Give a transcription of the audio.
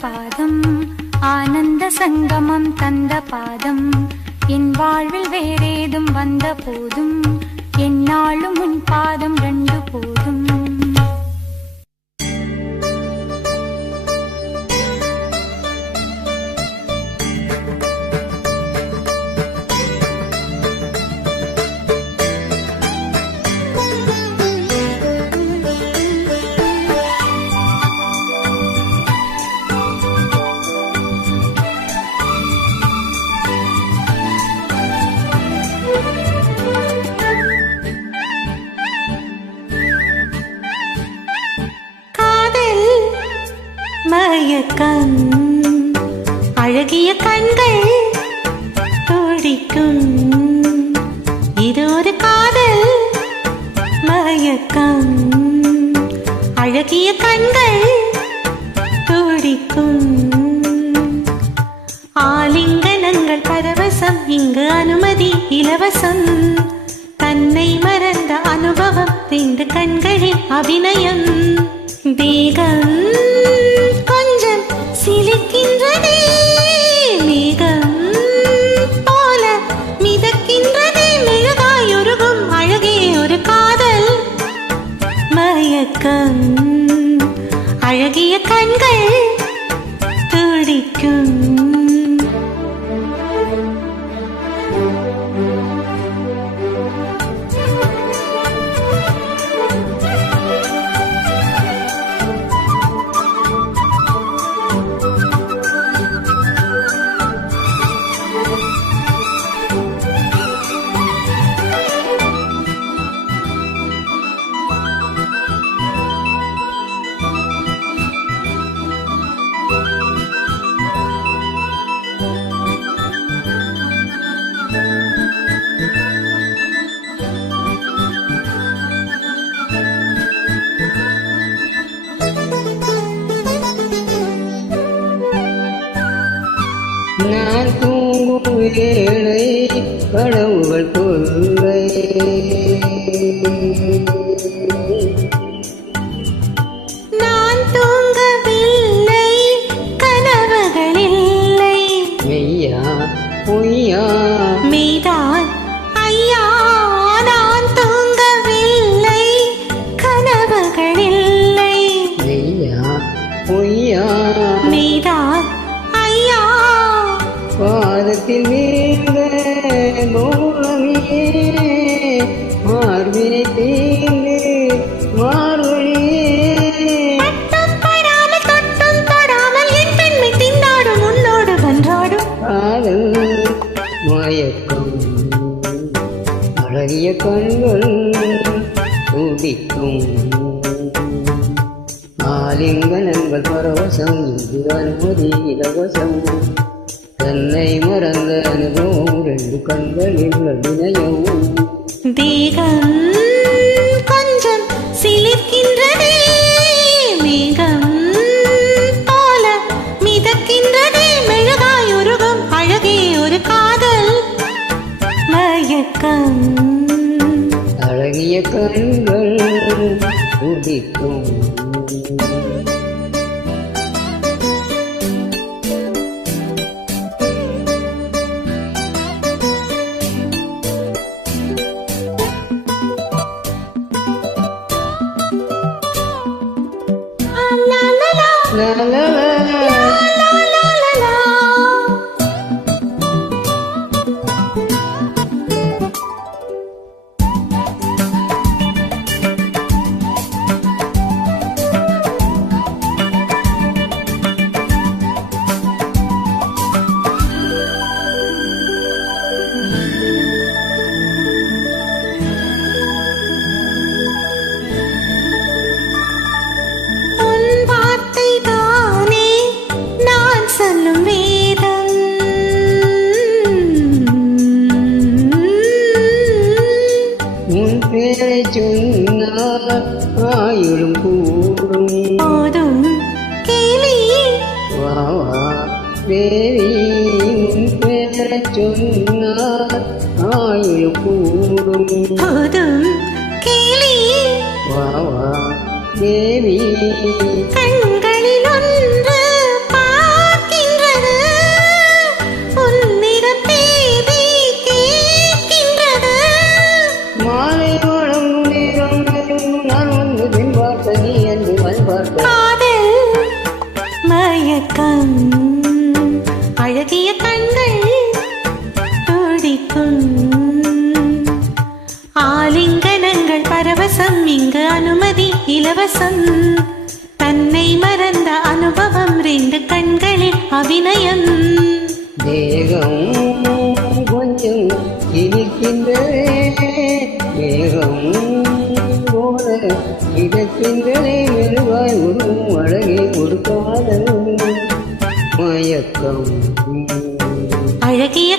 பாதம் ஆனந்த சங்கமம் தந்த பாதம் என் வாழ்வில் வேறேதும் வந்த போதும் என்னாலும் உன் பாதம் ரெண்டு போதும். மயக்கம் அழகிய கண்கள் துடிக்கும் இது ஒரு காதல் மயக்கம் அழகிய கண்கள் துடிக்கும் ஆலிங்கனங்கள் பரவசம் இங்கு அனுமதி இலவசம் தன்னை மறந்த அனுபவம் ரெண்டு கண்களில் அபிநயம் தேகம் கொஞ்சம் சிலிக்கின்றதே மேகம் போல மிதக்கின்றதே மெழுகாயுருகும் அழகே ஒரு காதல் மயக்கம் அழகிய கண்கள் துடிக்கும். நான் தூங்கும் வேளை கனவுகள் கொள்ளை நான் தூங்கவில்லை கனவுகள் இல்லை மெய்யா பொய்யா மெய்தான் ஐயா நான் தூங்கவில்லை கனவுகள் இல்லை மெய்யா பொய்யா மெய்தான் ஐயா பாதத்தில் வீழ்ந்த மௌனமே மார்பினை தீர்ந்து மார்வழியே பட்டம் படாமல் தொட்டும் தொடாமல் என் பெண்மை திண்டாடும் உன்னோடு வென்றாடும் காதல் மயக்கம் அழகிய கண்கள் துடிக்கும் ஆலிங்கனங்கள் பரவசம் இங்கு அனுமதி இலவசம் தன்னை மறந்த அனுபவம் ரெண்டு கண்களில் அபிநயம் தேகம் கொஞ்சம் சிலிர்க்கின்றதே மேகம் போல மிதக்கின்றதே மெழுகாயுருகும் அழகே ஒரு காதல் மயக்கம் அழகிய கண்கள் துடிக்கும். La la la la. பேரை சொன்னால் ஆயுளும் கூடும் போதும் கேலி வாவா தேவி உன் பேரை சொன்னால் ஆயுளும் கூடும் போதும் கேலி வாவா தேவி கண்களில் ஒன்று பரவசம் தன்னை மறந்த அனுபவம் ரெண்டு கண்களில் அபிநயம் தேகம் கொஞ்சம் இனிக்கின்றதே தேகம் போல இதற்கின்றதே மெதுவாய் உருவும் அழகே ஒரு காதல் மயக்கம் அழகிய